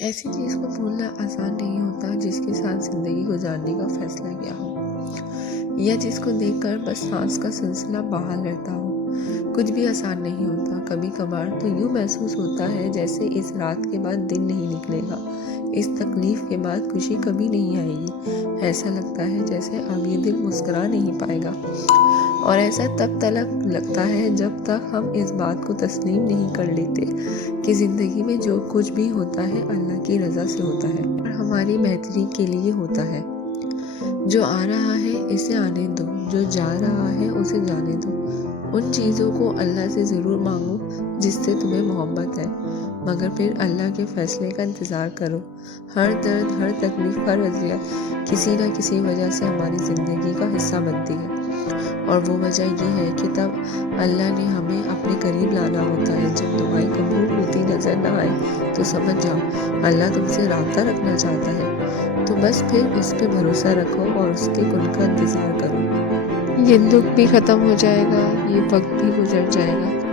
ایسی چیز کو بھولنا آسان نہیں ہوتا جس کے ساتھ زندگی گزارنے کا فیصلہ کیا ہو، یا جس کو دیکھ کر بس سانس کا سلسلہ بحال رہتا ہو۔ کچھ بھی آسان نہیں ہوتا۔ کبھی کبھار تو یوں محسوس ہوتا ہے جیسے اس رات کے بعد دن نہیں نکلے گا، اس تکلیف کے بعد خوشی کبھی نہیں آئے گی۔ ایسا لگتا ہے جیسے اب یہ دل مسکرا نہیں پائے گا، اور ایسا تب تک لگتا ہے جب تک ہم اس بات کو تسلیم نہیں کر لیتے کہ زندگی میں جو کچھ بھی ہوتا ہے اللہ کی رضا سے ہوتا ہے اور ہماری بہتری کے لیے ہوتا ہے۔ جو آ رہا ہے اسے آنے دو، جو جا رہا ہے اسے جانے دو۔ ان چیزوں کو اللہ سے ضرور مانگو جس سے تمہیں محبت ہے، مگر پھر اللہ کے فیصلے کا انتظار کرو۔ ہر درد، ہر تکلیف، ہر اذیت کسی نہ کسی وجہ سے ہماری زندگی کا حصہ بنتی ہے، اور وہ وجہ یہ ہے کہ تب اللہ نے ہمیں اپنے قریب لانا ہوتا ہے۔ جب دعائیں قبول ہوتی نظر نہ آئے تو سمجھ جاؤ اللہ تم سے رابطہ رکھنا چاہتا ہے، تو بس پھر اس پہ بھروسہ رکھو اور اس کے کن کا انتظار کرو۔ یہ دکھ بھی ختم ہو جائے گا، یہ وقت بھی گزر جائے گا،